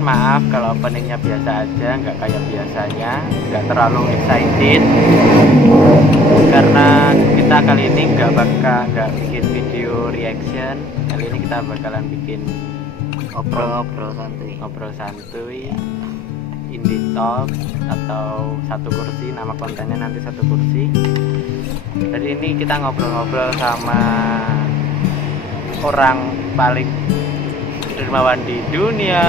kalian maaf kalau openingnya biasa aja, nggak kayak biasanya, nggak terlalu excited. Karena kita kali ini nggak bikin video reaction. Kali ini kita bakalan bikin ngobrol santuy, indie talk atau satu kursi. Nama kontennya nanti satu kursi. Jadi ini kita ngobrol-ngobrol sama orang paling dermawan di dunia.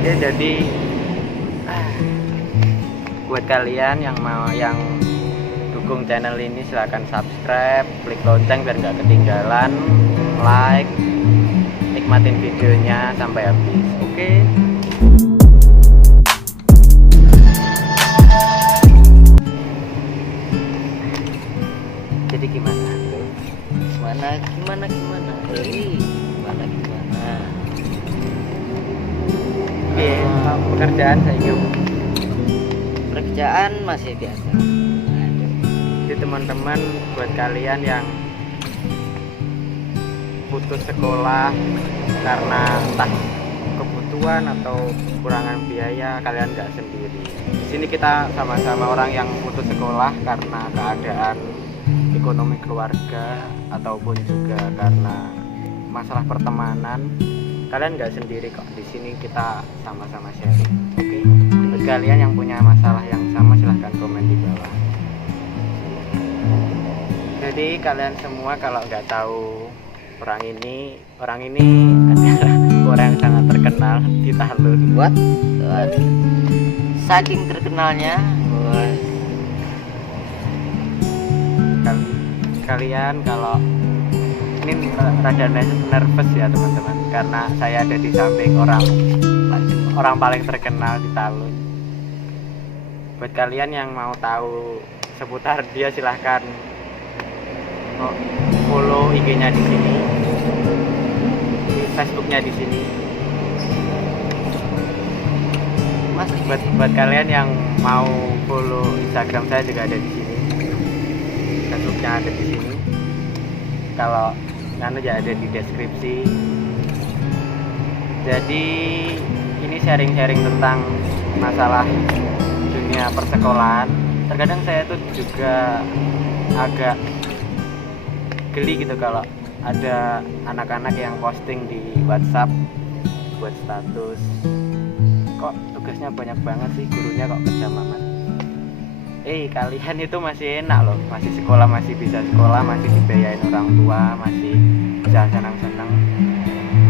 Ya, jadi buat kalian yang dukung channel ini silahkan subscribe, klik lonceng biar nggak ketinggalan, like, nikmatin videonya sampai habis. Oke. Jadi gimana? Pekerjaan Pekerjaan masih biasa. Jadi teman-teman, buat kalian yang putus sekolah karena entah kebutuhan atau kekurangan biaya, kalian nggak sendiri. Di sini kita sama-sama orang yang putus sekolah karena keadaan ekonomi keluarga ataupun juga karena masalah pertemanan. Kalian nggak sendiri kok. Di sini kita sama-sama sharing. Oke. Buat kalian yang punya masalah yang sama silahkan komen di bawah. Jadi kalian semua kalau nggak tahu orang ini adalah orang yang sangat terkenal di Talun. Buat saking terkenalnya, kalian kalau ini rada nervous ya teman-teman, karena saya ada di samping orang paling terkenal di Talun. Buat kalian yang mau tahu seputar dia silahkan follow IG-nya di sini, Facebook-nya di sini. Mas, buat kalian yang mau follow Instagram saya juga ada di sini, Facebook-nya ada di sini. Kalau ya ada di deskripsi. Jadi ini sharing-sharing tentang masalah dunia persekolahan. Terkadang saya tuh juga agak geli gitu kalau ada anak-anak yang posting di WhatsApp buat status, kok tugasnya banyak banget sih, gurunya kok kejam amat. Kalian itu masih enak loh, masih sekolah, masih bisa sekolah, masih dibiayain orang tua, masih bisa senang-senang.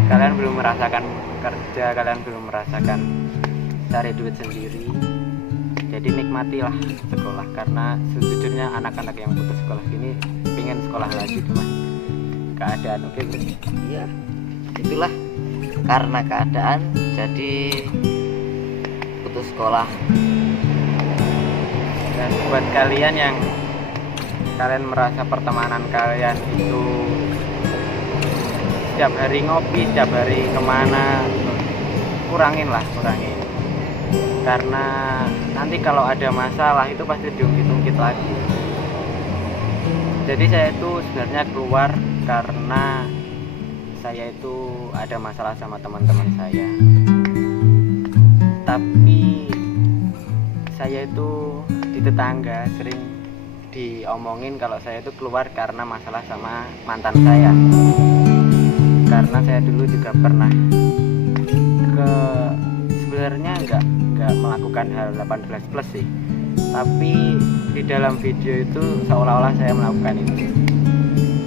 Kalian belum merasakan kerja, kalian belum merasakan cari duit sendiri. Jadi nikmatilah sekolah, karena sejujurnya anak-anak yang putus sekolah ini pengen sekolah lagi cuma keadaan. Oke bro? Iya, itulah karena keadaan jadi putus sekolah. Dan buat kalian yang kalian merasa pertemanan kalian itu setiap hari ngopi, setiap hari kemana, kurangin. Karena nanti kalau ada masalah itu pasti diungkit-ungkit lagi. Jadi saya itu sebenarnya keluar karena saya itu ada masalah sama teman-teman saya. Tapi saya itu di tetangga sering diomongin kalau saya itu keluar karena masalah sama mantan saya. Karena saya dulu juga pernah sebenarnya nggak melakukan hal 18 plus sih, tapi di dalam video itu seolah-olah saya melakukan itu.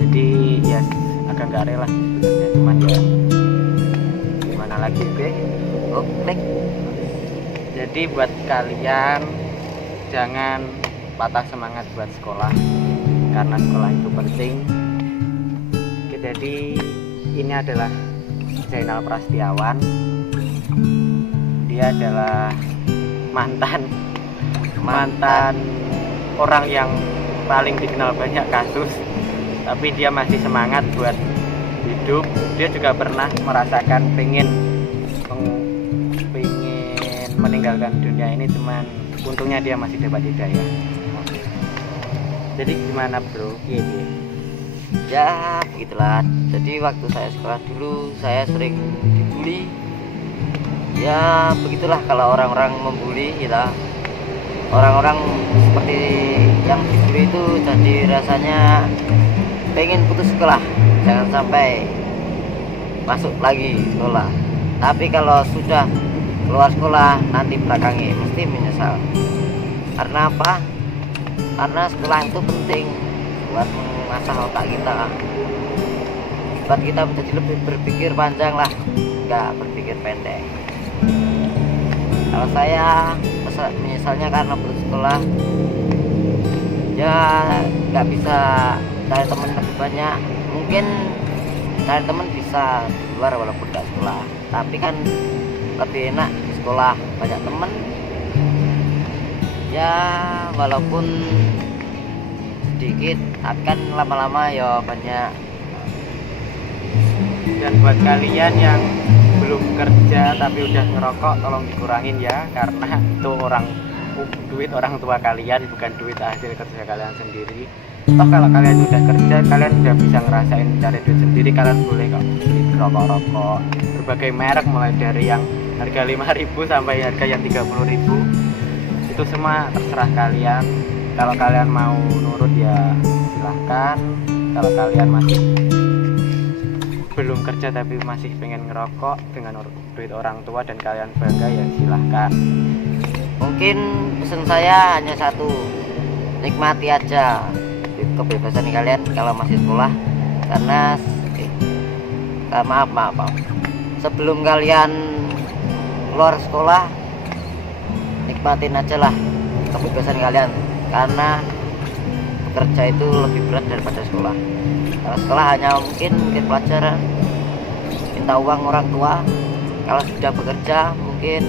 Jadi ya agak nggak rela sebenarnya, cuman ya gimana lagi. Oke. Jadi buat kalian jangan patah semangat buat sekolah, karena sekolah itu penting. Jadi ini adalah Zainal Prastiawan. Dia adalah mantan orang yang paling dikenal banyak kasus, tapi dia masih semangat buat hidup. Dia juga pernah merasakan pengen meninggalkan dunia ini, cuman untungnya dia masih dapat hidayah. Jadi gimana bro? Ya begitulah. Jadi waktu saya sekolah dulu saya sering dibully. Ya begitulah kalau orang-orang membuli kita. Orang-orang seperti yang dibully itu jadi rasanya pengen putus sekolah, jangan sampai masuk lagi sekolah. Tapi kalau sudah keluar sekolah nanti belakangi mesti menyesal. Karena apa? Karena sekolah itu penting buat mengasah otak kita, buat kita menjadi lebih berpikir panjang lah, nggak berpikir pendek. Kalau saya menyesalnya karena putus sekolah, ya nggak bisa cari teman lebih banyak. Mungkin cari teman bisa di luar walaupun nggak sekolah, tapi kan lebih enak di sekolah banyak teman. Ya walaupun sedikit, tapi kan lama-lama ya banyak. Dan buat kalian yang belum kerja tapi udah ngerokok, tolong dikurangin ya, karena itu duit orang tua kalian, bukan duit hasil kerja kalian sendiri. Toh kalau kalian udah kerja, kalian udah bisa ngerasain cari duit sendiri. Kalian boleh kok beli rokok-rokok berbagai merek, mulai dari yang harga 5.000 sampai harga yang 30.000. Itu semua terserah kalian. Kalau kalian mau nurut ya silahkan. Kalau kalian masih belum kerja tapi masih pengen ngerokok dengan duit orang tua dan kalian bangga, ya silahkan. Mungkin pesan saya hanya satu, nikmati aja kebebasan kalian kalau masih sekolah. Karena maaf, sebelum kalian keluar sekolah, nikmatin aja lah kebebasan kalian, karena bekerja itu lebih berat daripada sekolah. Kalau sekolah hanya mungkin pelajaran, minta uang orang tua. Kalau sudah bekerja mungkin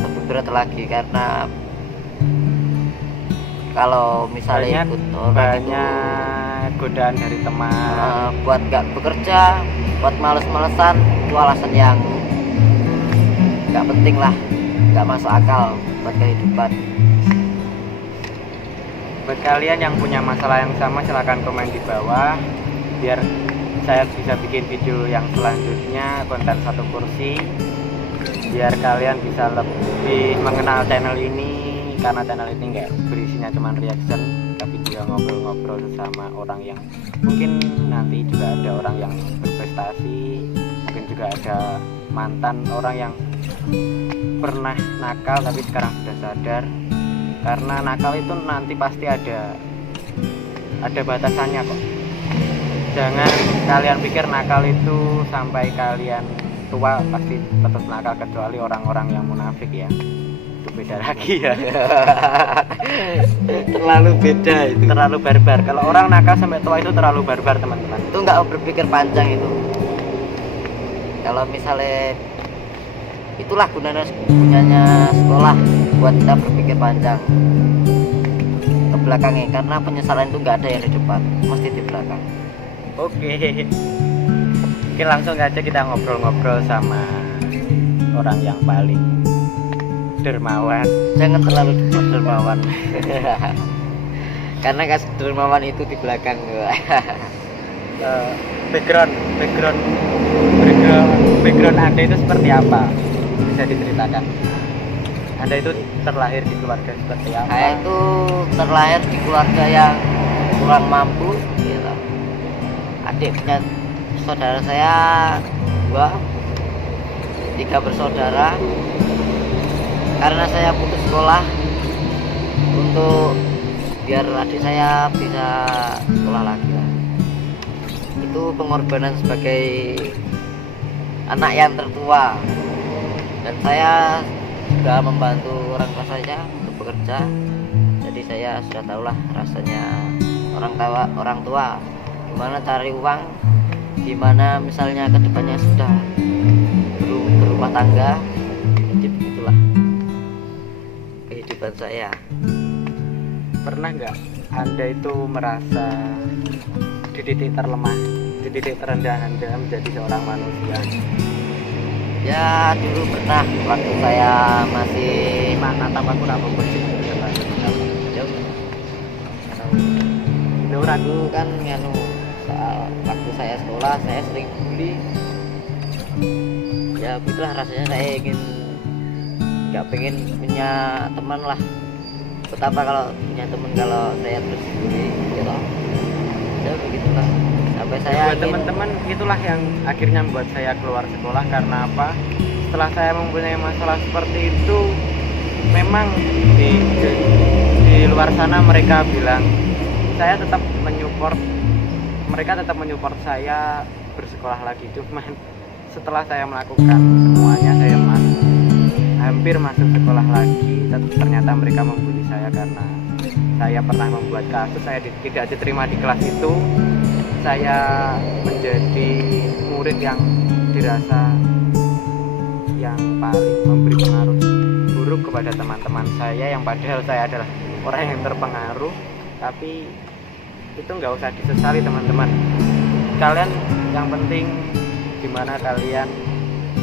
lebih berat lagi, karena kalau misalnya ikut banyak godaan dari teman, buat nggak bekerja, buat males-malesan, itu alasan yang nggak penting lah, nggak masuk akal buat kehidupan. Buat kalian yang punya masalah yang sama, silahkan komen di bawah biar saya bisa bikin video yang selanjutnya, konten satu kursi, biar kalian bisa lebih mengenal channel ini. Karena channel ini nggak berisinya cuma reaction, tapi juga ngobrol-ngobrol sama orang yang mungkin nanti juga ada orang yang berprestasi, mungkin juga ada mantan orang yang pernah nakal tapi sekarang sudah sadar. Karena nakal itu nanti pasti ada batasannya kok. Jangan kalian pikir nakal itu sampai kalian tua pasti tetap nakal, kecuali orang-orang yang munafik ya, itu beda lagi ya. Terlalu beda itu, terlalu barbar. Kalau orang nakal sampai tua itu terlalu barbar teman-teman. Itu nggak berpikir panjang itu. Kalau misalnya itulah gunanya sekolah, buat kita berpikir panjang ke belakangnya, karena penyesalan itu nggak ada yang di depan, mesti di belakang. Oke, mungkin langsung aja kita ngobrol-ngobrol sama orang yang paling dermawan. Jangan terlalu dermawan. Karena kas dermawan itu di belakang. background Anda itu seperti apa? Bisa diceritakan? Anda itu terlahir di keluarga seperti apa? Saya itu terlahir di keluarga yang kurang mampu gitu. Adik punya saudara saya 3 bersaudara. Karena saya putus sekolah untuk biar adik saya bisa sekolah lagi lah. Itu pengorbanan sebagai anak yang tertua, dan saya juga membantu orang tua saya untuk bekerja. Jadi saya sudah tahulah rasanya orang tua gimana cari uang, gimana misalnya kedepannya sudah berumah tangga. Jadi begitulah kehidupan saya. Pernah nggak Anda itu merasa di titik terlemah, di titik terendah Anda menjadi seorang manusia? Ya dulu pernah, waktu saya masih Mana tambahku apa bocil? jauh. Dulu kan nganu waktu saya sekolah saya sering bully. Ya begitulah rasanya, saya ingin nggak pengen punya teman lah. Betapa kalau punya teman kalau saya terus bully gitu. Ya begitulah sampai saya Buat teman-teman, itulah yang akhirnya membuat saya keluar sekolah. Karena apa? Setelah saya mempunyai masalah seperti itu, memang di luar sana mereka bilang saya tetap menyupport, mereka tetap menyupport saya bersekolah lagi. Cuman setelah saya melakukan semuanya, saya hampir masuk sekolah lagi, ternyata mereka membuli saya karena saya pernah membuat kasus. Saya tidak diterima di kelas itu. Saya menjadi murid yang dirasa yang paling memberi pengaruh buruk kepada teman-teman saya, yang padahal saya adalah orang yang terpengaruh. Tapi itu nggak usah disesali teman-teman. Kalian yang penting gimana kalian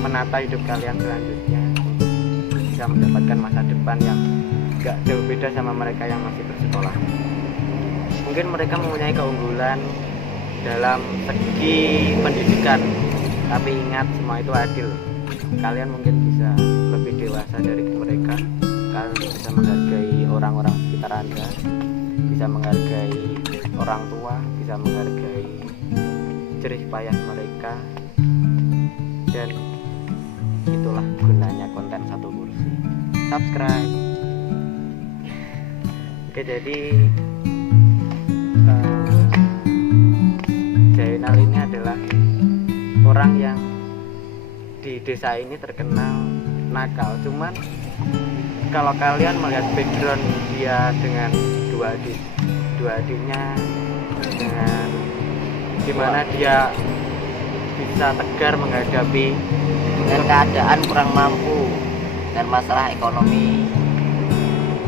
menata hidup kalian selanjutnya untuk bisa mendapatkan masa depan yang nggak jauh beda sama mereka yang masih bersekolah. Mungkin mereka mempunyai keunggulan dalam segi pendidikan, tapi ingat semua itu adil. Kalian mungkin bisa lebih dewasa dari mereka. Kalian bisa menghargai orang-orang sekitar Anda, bisa menghargai orang tua, bisa menghargai jerih payah mereka. Dan itulah gunanya konten Satu Kursi. Subscribe. Oke, jadi Zainal ini adalah orang yang di desa ini terkenal nakal. Cuman kalau kalian melihat background dia dengan dua adiknya, dengan gimana dia bisa tegar menghadapi dengan keadaan kurang mampu dan masalah ekonomi.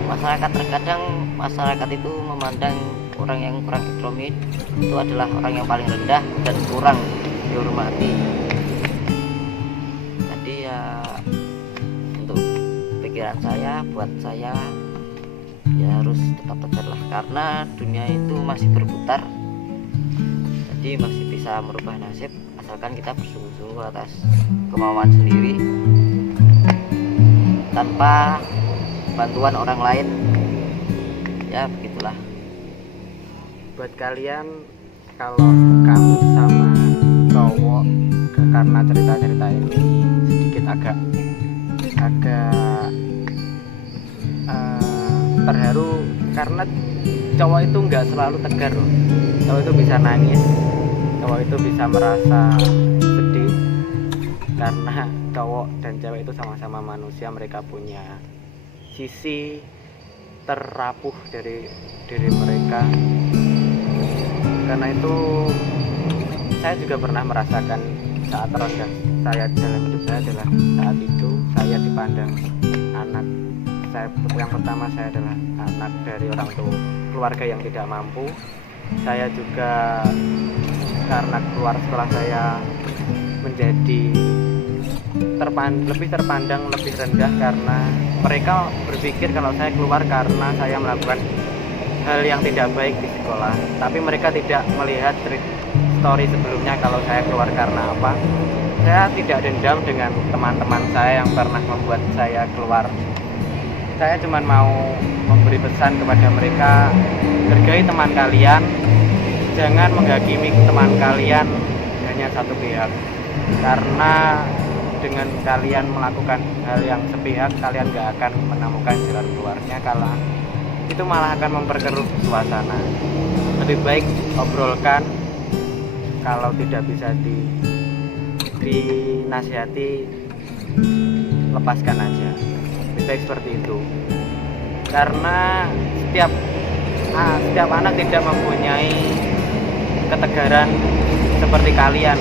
Masyarakat itu memandang orang yang kurang ekonomi itu adalah orang yang paling rendah dan kurang dihormati. Jadi ya untuk pikiran saya, buat saya ya harus tetap tegar lah, karena dunia itu masih berputar. Jadi masih bisa merubah nasib asalkan kita bersungguh-sungguh atas kemauan sendiri tanpa bantuan orang lain. Ya begitulah. Buat kalian, kalau kamu sama cowok, karena cerita-cerita ini sedikit agak terharu, karena cowok itu nggak selalu tegar loh. Cowok itu bisa nangis, cowok itu bisa merasa sedih, karena cowok dan cewek itu sama-sama manusia. Mereka punya sisi terrapuh dari diri mereka. Karena itu saya juga pernah merasakan saat terendah saya dalam hidup saya adalah saat itu saya dipandang anak. Yang pertama, saya adalah anak dari orang tua keluarga yang tidak mampu. Saya juga karena keluar sekolah saya menjadi lebih terpandang lebih rendah, karena mereka berpikir kalau saya keluar karena saya melakukan hal yang tidak baik di sekolah. Tapi mereka tidak melihat story sebelumnya kalau saya keluar karena apa. Saya tidak dendam dengan teman-teman saya yang pernah membuat saya keluar. Saya cuma mau memberi pesan kepada mereka, hargai teman kalian, jangan menghakimi teman kalian hanya satu pihak. Karena dengan kalian melakukan hal yang sepihak, kalian gak akan menemukan jalan keluarnya, kalau itu malah akan memperkeruh suasana. Lebih baik obrolkan, kalau tidak bisa dinasihati, lepaskan aja. Lebih baik seperti itu. Karena setiap anak tidak mempunyai ketegaran seperti kalian.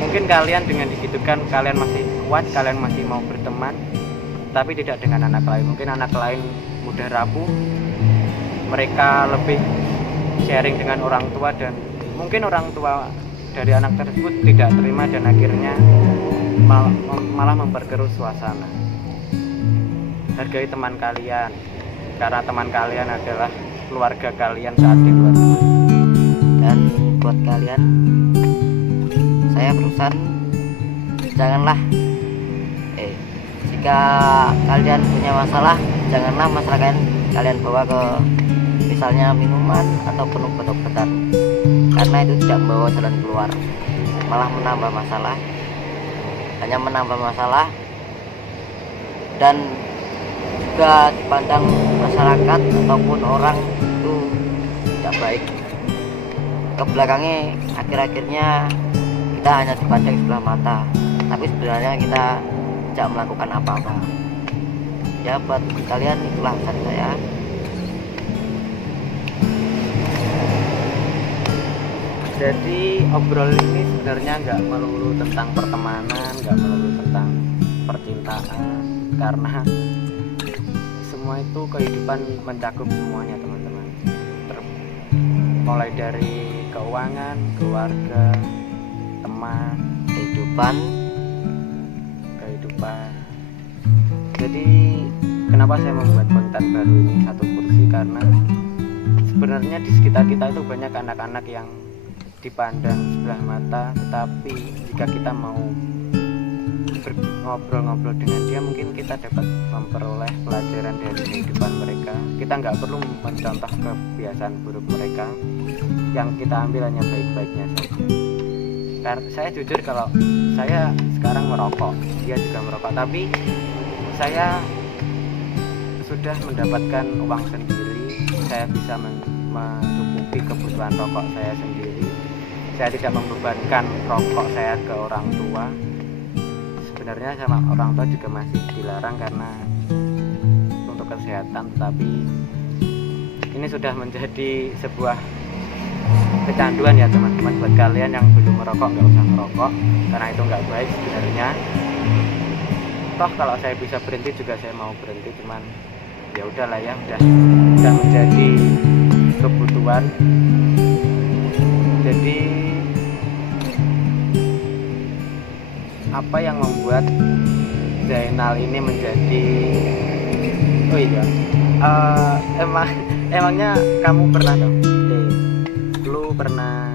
Mungkin kalian dengan digitukan kalian masih kuat, kalian masih mau berteman, tapi tidak dengan anak lain. Mungkin anak lain mudah rapuh, mereka lebih sharing dengan orang tua, dan mungkin orang tua dari anak tersebut tidak terima dan akhirnya malah memperkeruh suasana. Hargai teman kalian, karena teman kalian adalah keluarga kalian saat di luar sana. Dan buat kalian, saya perusahaan janganlah jika kalian punya masalah, janganlah masalah kalian bawa ke misalnya minuman ataupun obat-obatan, karena itu tidak membawa jalan keluar, malah menambah masalah, hanya menambah masalah. Dan juga dipandang masyarakat ataupun orang itu tidak baik. Ke belakangnya akhir-akhirnya kita hanya dipandang sebelah mata, tapi sebenarnya kita tidak melakukan apa-apa. Ya, buat kalian itulah pesan saya. Jadi obrolan ini sebenarnya nggak melulu tentang pertemanan, nggak melulu tentang percintaan, karena semua itu kehidupan mencakup semuanya teman-teman. Mulai dari keuangan, keluarga, teman, Kehidupan. Jadi kenapa saya membuat konten baru ini Satu Kursi, karena sebenarnya di sekitar kita itu banyak anak-anak yang dipandang sebelah mata, tetapi jika kita mau ngobrol-ngobrol dengan dia, mungkin kita dapat memperoleh pelajaran dari kehidupan mereka. Kita nggak perlu mencontoh kebiasaan buruk mereka, yang kita ambil hanya baik-baiknya saja. Karena saya jujur, kalau saya sekarang merokok, dia juga merokok, tapi saya sudah mendapatkan uang sendiri, saya bisa mencukupi kebutuhan rokok saya sendiri. Saya tidak membebankan rokok saya ke orang tua. Sebenarnya sama orang tua juga masih dilarang karena untuk kesehatan, tetapi ini sudah menjadi sebuah kecanduan ya teman-teman. Buat kalian yang belum merokok, nggak usah merokok, karena itu nggak baik sebenarnya. Toh kalau saya bisa berhenti juga saya mau berhenti, cuman ya udahlah ya, udah menjadi kebutuhan. Jadi apa yang membuat Zainal ini menjadi emangnya kamu pernah dong lu pernah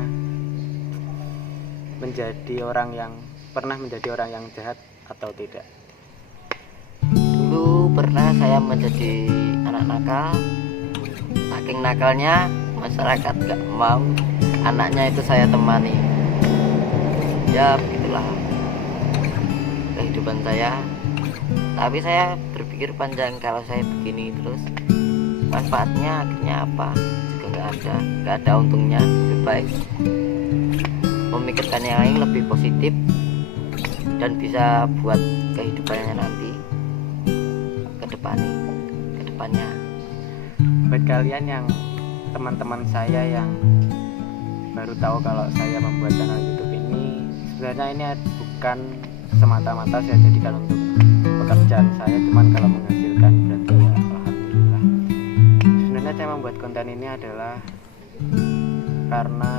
menjadi orang yang jahat atau tidak? Dulu pernah saya menjadi anak nakal. Saking nakalnya masyarakat gak mau anaknya itu saya temani. Ya begitulah kehidupan saya. Tapi saya berpikir panjang, kalau saya begini terus manfaatnya akhirnya apa? Juga nggak ada untungnya. Lebih baik memikirkan yang lain, lebih positif, dan bisa buat kehidupannya nanti ke depannya. Buat kalian yang teman-teman saya yang baru tahu kalau saya membuat channel YouTube ini, sebenarnya ini bukan semata-mata saya jadikan untuk pekerjaan saya, cuman kalau menghasilkan berarti ya alhamdulillah. Sebenarnya saya membuat konten ini adalah karena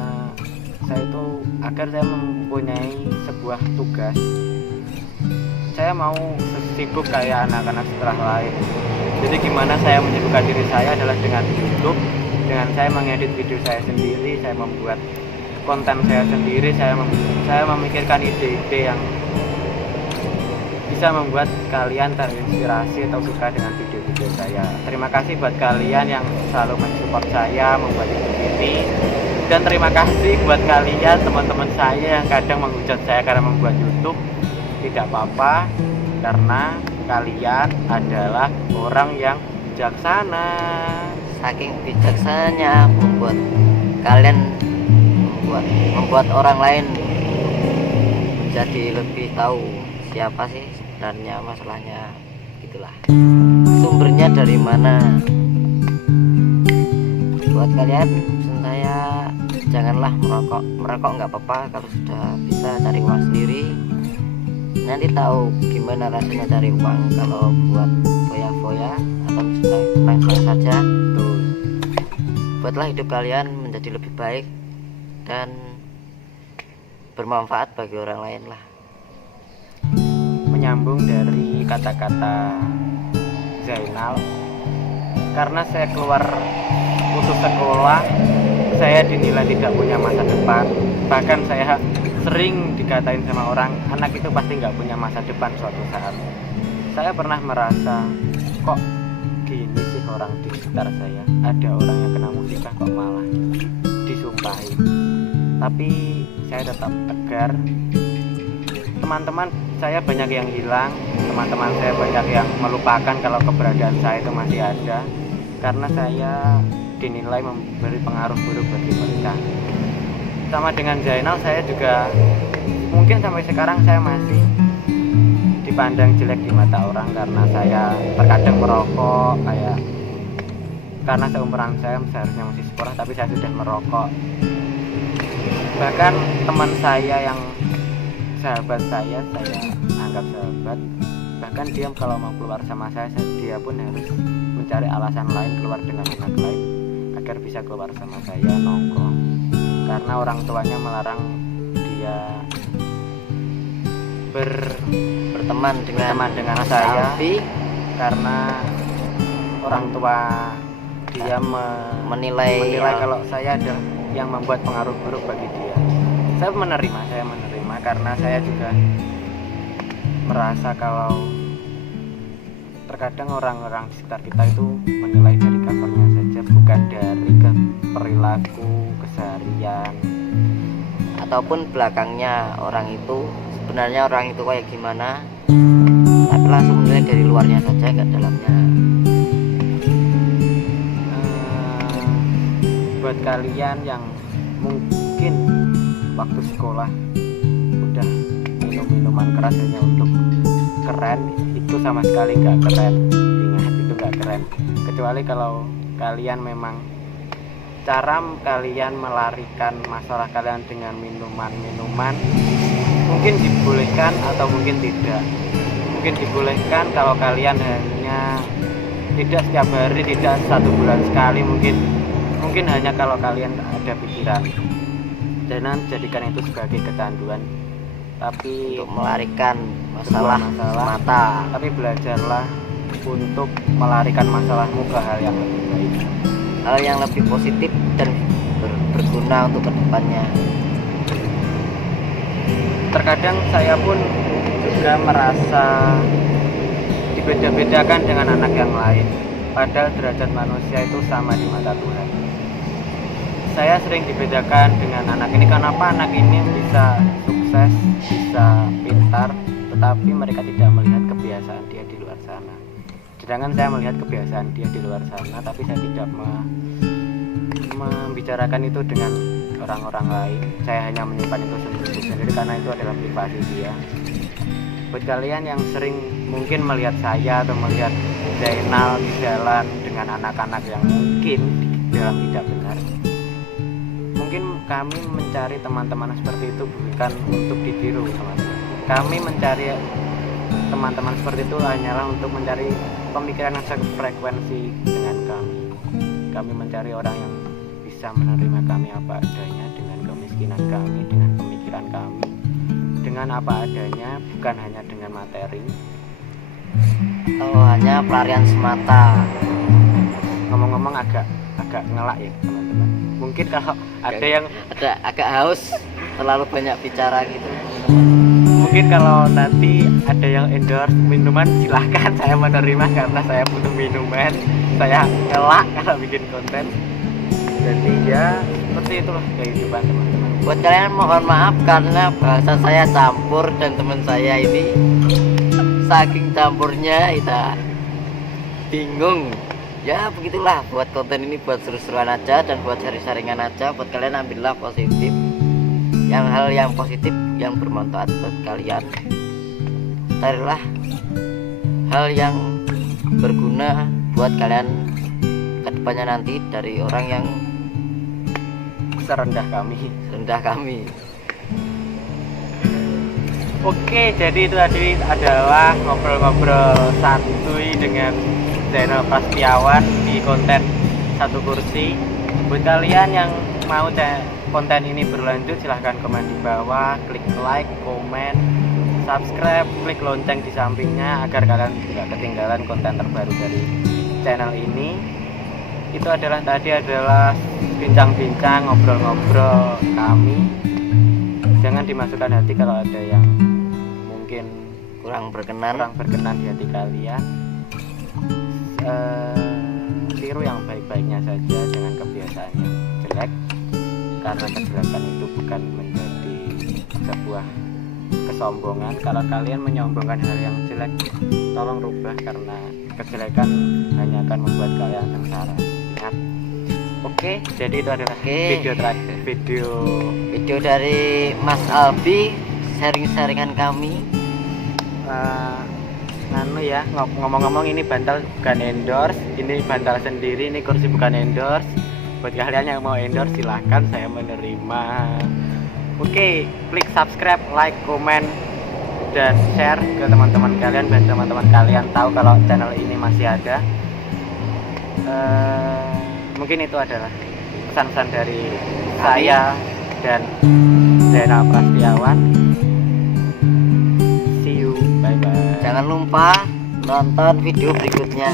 saya itu agar saya mempunyai sebuah tugas. Saya mau sibuk kayak anak-anak setelah lain. Jadi gimana saya menyibukkan diri saya adalah dengan YouTube, dengan saya mengedit video saya sendiri, saya membuat konten saya sendiri, saya memikirkan ide-ide yang bisa membuat kalian terinspirasi atau suka dengan video-video saya. Terima kasih buat kalian yang selalu mensupport saya membuat YouTube ini, dan terima kasih buat kalian teman-teman saya yang kadang menghujat saya karena membuat YouTube. Tidak apa-apa, karena kalian adalah orang yang bijaksana. Saking bijaksananya membuat kalian membuat orang lain menjadi lebih tahu siapa sih sebenarnya masalahnya. Gitulah, sumbernya dari mana. Buat kalian pesan saya, janganlah merokok nggak apa-apa, kalau sudah bisa cari uang sendiri. Nanti tahu gimana rasanya cari uang kalau buat foya-foya atau senang-senang saja. Tuh, buatlah hidup kalian menjadi lebih baik dan bermanfaat bagi orang lain lah. Menyambung dari kata-kata Zainal, karena saya keluar putus sekolah, saya dinilai tidak punya masa depan. Bahkan saya sering dikatain sama orang, anak itu pasti nggak punya masa depan suatu saat. Saya pernah merasa, kok gini sih orang di sekitar saya, ada orang yang kena musibah kok malah disumpahin. Tapi saya tetap tegar. Teman-teman saya banyak yang hilang, teman-teman saya banyak yang melupakan kalau keberadaan saya itu masih ada, karena saya dinilai memberi pengaruh buruk bagi mereka. Sama dengan Zainal, saya juga mungkin sampai sekarang saya masih dipandang jelek di mata orang karena saya terkadang merokok, kayak karena seumuran saya seharusnya masih sekolah tapi saya sudah merokok. Bahkan teman saya yang sahabat saya anggap sahabat, bahkan dia kalau mau keluar sama saya, dia pun harus mencari alasan lain keluar dengan anak lain agar bisa keluar sama saya nongkrong, karena orang tuanya melarang dia berteman dengan saya Alfi, karena orang tua dia menilai kalau saya adalah yang membuat pengaruh buruk bagi dia. Saya menerima karena saya juga merasa kalau terkadang orang-orang di sekitar kita itu menilai dari covernya saja, bukan dari perilaku keseharian ataupun belakangnya orang itu. Sebenarnya orang itu kayak gimana, tapi langsung menilai dari luarnya saja, nggak dalamnya. Buat kalian yang mungkin waktu sekolah udah minum minuman keras hanya untuk keren, itu sama sekali nggak keren. Ingat, itu nggak keren. Kecuali kalau kalian memang cara kalian melarikan masalah kalian dengan minuman-minuman, mungkin dibolehkan atau mungkin tidak. Mungkin dibolehkan kalau kalian hanya tidak setiap hari, tidak 1 bulan sekali, mungkin hanya kalau kalian ada pikiran. Jangan jadikan itu sebagai kecanduan, tapi Untuk melarikan masalah semata. Tapi belajarlah untuk melarikan masalahmu ke hal yang lebih baik, Hal yang lebih positif dan berguna untuk kedepannya. Terkadang saya pun juga merasa dibeda-bedakan dengan anak yang lain, padahal derajat manusia itu sama di mata Tuhan. Saya sering dibedakan dengan anak ini, kenapa anak ini bisa sukses, bisa pintar, tetapi mereka tidak melihat kebiasaan dia di luar sana. Sedangkan saya melihat kebiasaan dia di luar sana, tapi saya tidak membicarakan itu dengan orang-orang lain. Saya hanya menyimpan itu sendiri karena itu adalah privasi dia. Buat kalian yang sering mungkin melihat saya atau melihat Zainal di jalan dengan anak-anak yang mungkin dalam tidak benar, mungkin kami mencari teman-teman seperti itu bukan untuk ditiru, teman-teman. Kami mencari teman-teman seperti itu hanyalah untuk mencari pemikiran yang sefrekuensi dengan kami. Kami mencari orang yang bisa menerima kami apa adanya, dengan kemiskinan kami, dengan pemikiran kami, dengan apa adanya, bukan hanya dengan materi. Hanya pelarian semata. Ngomong-ngomong agak ngelak ya teman-teman. Mungkin kalau ada yang agak haus, terlalu banyak bicara gitu. Mungkin kalau nanti ada yang endorse minuman, silahkan, saya menerima karena saya butuh minuman. Saya ngelak kalau bikin konten. Jadi ya seperti itulah kehidupan teman-teman. Buat kalian mohon maaf karena bahasa saya campur dan teman saya ini saking campurnya kita bingung. Ya begitulah, buat konten ini buat seru-seruan aja dan buat sharing-sharingan aja. Buat kalian ambillah positif, hal yang positif yang bermanfaat buat kalian. Carilah hal yang berguna buat kalian kedepannya nanti dari orang yang Serendah kami. Oke, jadi itu tadi adalah ngobrol-ngobrol santuy dengan Zainal Prastiawan di konten Satu Kursi. Buat kalian yang mau konten ini berlanjut, silahkan komen di bawah, klik like, komen, subscribe, klik lonceng di sampingnya agar kalian tidak ketinggalan konten terbaru dari channel ini. itu adalah bincang-bincang, ngobrol-ngobrol kami. Jangan dimasukkan hati kalau ada yang mungkin kurang berkenan. di hati kalian. Tiru yang baik-baiknya saja, dengan kebiasaan yang jelek, karena kejelekan itu bukan menjadi sebuah kesombongan. Kalau kalian menyombongkan hal yang jelek, tolong rubah, karena kejelekan hanya akan membuat kalian sengsara. Ingat. Oke, jadi itu adalah video terakhir, Video dari Mas Albi, sharing-sharingan kami. Ya, ngomong-ngomong, ini bantal bukan endorse, ini bantal sendiri, ini kursi bukan endorse. Buat kalian yang mau endorse silahkan, saya menerima. Oke, klik subscribe, like, komen, dan share ke teman-teman kalian, biar teman-teman kalian tahu kalau channel ini masih ada. Mungkin itu adalah pesan-pesan dari saya dan Zainal Prastiawan. See you, bye-bye. Jangan lupa nonton video berikutnya.